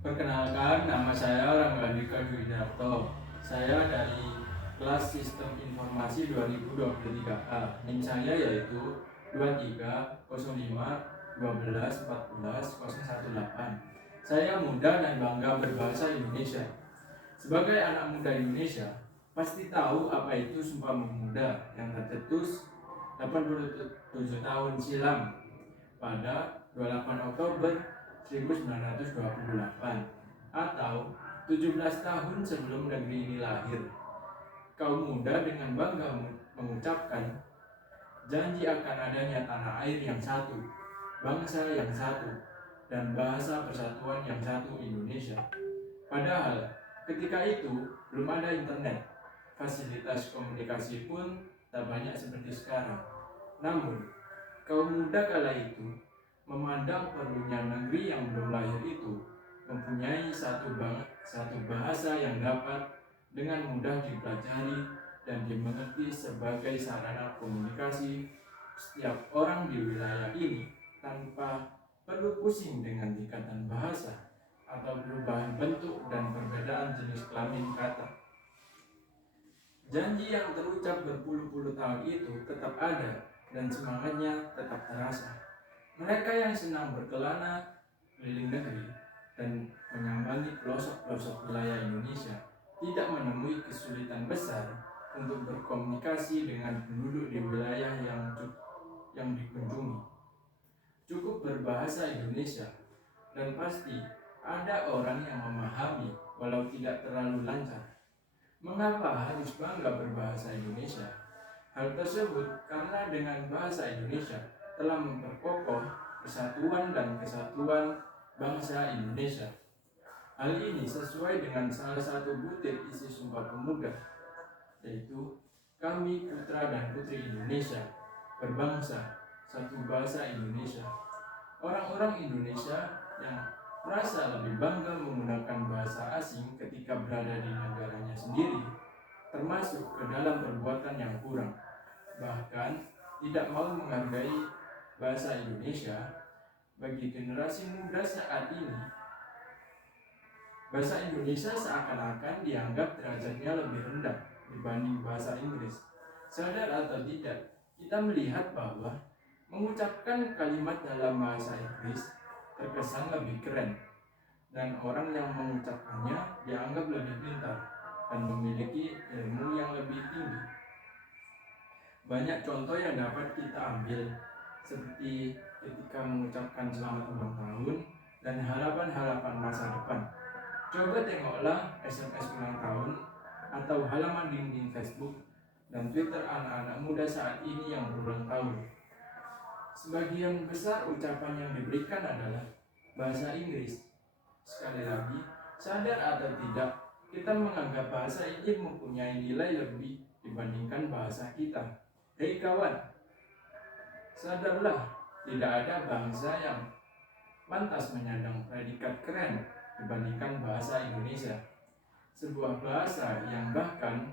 Perkenalkan, nama saya Ranggandika Dwidarto. Saya dari kelas Sistem Informasi 2023A. NIM saya yaitu 2305 12 14 018. Saya muda dan bangga berbahasa Indonesia. Sebagai anak muda Indonesia, pasti tahu apa itu Sumpah Pemuda yang tercetus 87 tahun silam pada 28 Oktober 1928 atau 17 tahun sebelum negeri ini lahir. Kaum muda dengan bangga mengucapkan janji akan adanya tanah air yang satu, bangsa yang satu, dan bahasa persatuan yang satu Indonesia. Padahal ketika itu belum ada internet, fasilitas komunikasi pun tak banyak seperti sekarang. Namun, kaum muda kala itu memandang perlunya negeri yang belum lahir itu mempunyai satu bahasa yang dapat dengan mudah dipelajari dan dimengerti sebagai sarana komunikasi setiap orang di wilayah ini tanpa perlu pusing dengan tingkatan bahasa atau perubahan bentuk dan perbedaan jenis kelamin kata. Janji yang terucap berpuluh-puluh tahun itu tetap ada dan semangatnya tetap terasa. Mereka yang senang berkelana keliling negeri dan menyambangi pelosok-pelosok wilayah Indonesia tidak menemui kesulitan besar untuk berkomunikasi dengan penduduk di wilayah yang dikunjungi. Cukup berbahasa Indonesia dan pasti ada orang yang memahami walau tidak terlalu lancar. Mengapa harus bangga berbahasa Indonesia? Hal tersebut karena dengan bahasa Indonesia telah memperkokoh persatuan dan kesatuan bangsa Indonesia. Hal ini sesuai dengan salah satu butir isi Sumpah Pemuda, yaitu kami putra dan putri Indonesia, berbangsa, satu bahasa Indonesia. Orang-orang Indonesia yang merasa lebih bangga menggunakan bahasa asing ketika berada di negaranya sendiri, termasuk ke dalam perbuatan yang kurang, bahkan tidak mau menghargai bahasa Indonesia. Bagi generasi muda saat ini, bahasa Indonesia seakan-akan dianggap derajatnya lebih rendah dibanding bahasa Inggris. Sadar atau tidak, kita melihat bahwa mengucapkan kalimat dalam bahasa Inggris terkesan lebih keren, dan orang yang mengucapkannya dianggap lebih pintar dan memiliki ilmu yang lebih tinggi. Banyak contoh yang dapat kita ambil, seperti ketika mengucapkan selamat ulang tahun dan harapan-harapan masa depan. Coba tengoklah SMS ulang tahun atau halaman dinding Facebook dan Twitter anak-anak muda saat ini yang berulang tahun. Sebagian besar ucapan yang diberikan adalah bahasa Inggris. Sekali lagi, sadar atau tidak, kita menganggap bahasa ini mempunyai nilai lebih dibandingkan bahasa kita. Hei kawan, sadarlah, tidak ada bangsa yang pantas menyandang predikat keren dibandingkan bahasa Indonesia. Sebuah bahasa yang bahkan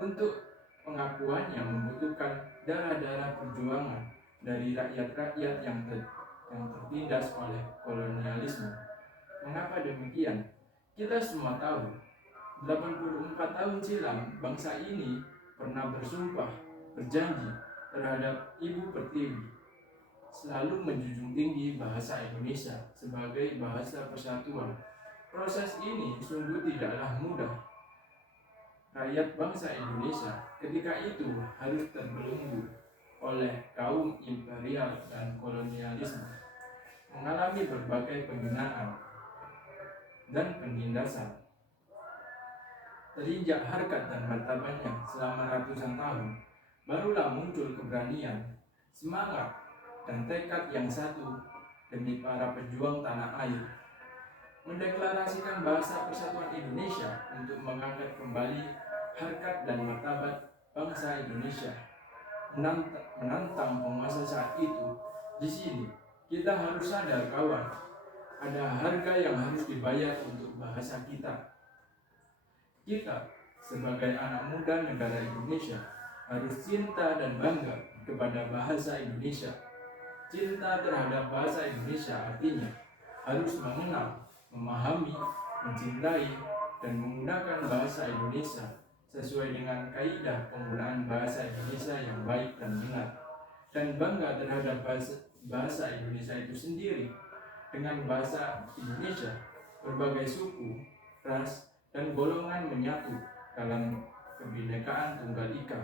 untuk pengakuannya membutuhkan darah-darah perjuangan dari rakyat-rakyat yang tertindas oleh kolonialisme. Mengapa demikian? Kita semua tahu, 84 tahun silam bangsa ini pernah bersumpah, berjanji terhadap Ibu Pertiwi selalu menjunjung tinggi bahasa Indonesia sebagai bahasa persatuan. Proses ini sungguh tidaklah mudah. Rakyat bangsa Indonesia ketika itu harus terbelenggu oleh kaum imperial dan kolonialisme, mengalami berbagai penghinaan dan penindasan. Terinjak harkat dan martabatnya selama ratusan tahun, barulah muncul keberanian, semangat, dan tekad yang satu demi para pejuang tanah air, mendeklarasikan bahasa persatuan Indonesia untuk mengangkat kembali harkat dan martabat bangsa Indonesia, menantang penguasa saat itu. Di sini kita harus sadar kawan, ada harga yang harus dibayar untuk bahasa kita. Kita sebagai anak muda negara Indonesia harus cinta dan bangga kepada bahasa Indonesia. Cinta terhadap bahasa Indonesia artinya harus mengenal, memahami, mencintai, dan menggunakan bahasa Indonesia sesuai dengan kaidah penggunaan bahasa Indonesia yang baik dan benar, dan bangga terhadap bahasa Indonesia itu sendiri. Dengan bahasa Indonesia, berbagai suku, ras, dan golongan menyatu dalam kebinekaan Tunggal Ika.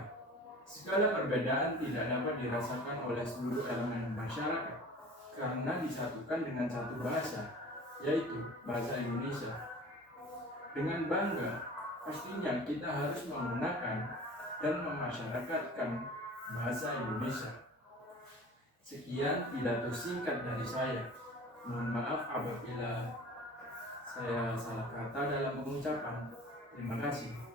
Segala perbedaan tidak dapat dirasakan oleh seluruh elemen masyarakat karena disatukan dengan satu bahasa, yaitu bahasa Indonesia. Dengan bangga, pastinya kita harus menggunakan dan memasyarakatkan bahasa Indonesia. Sekian pidato singkat dari saya. Mohon maaf apabila saya salah kata dalam pengucapan. Terima kasih.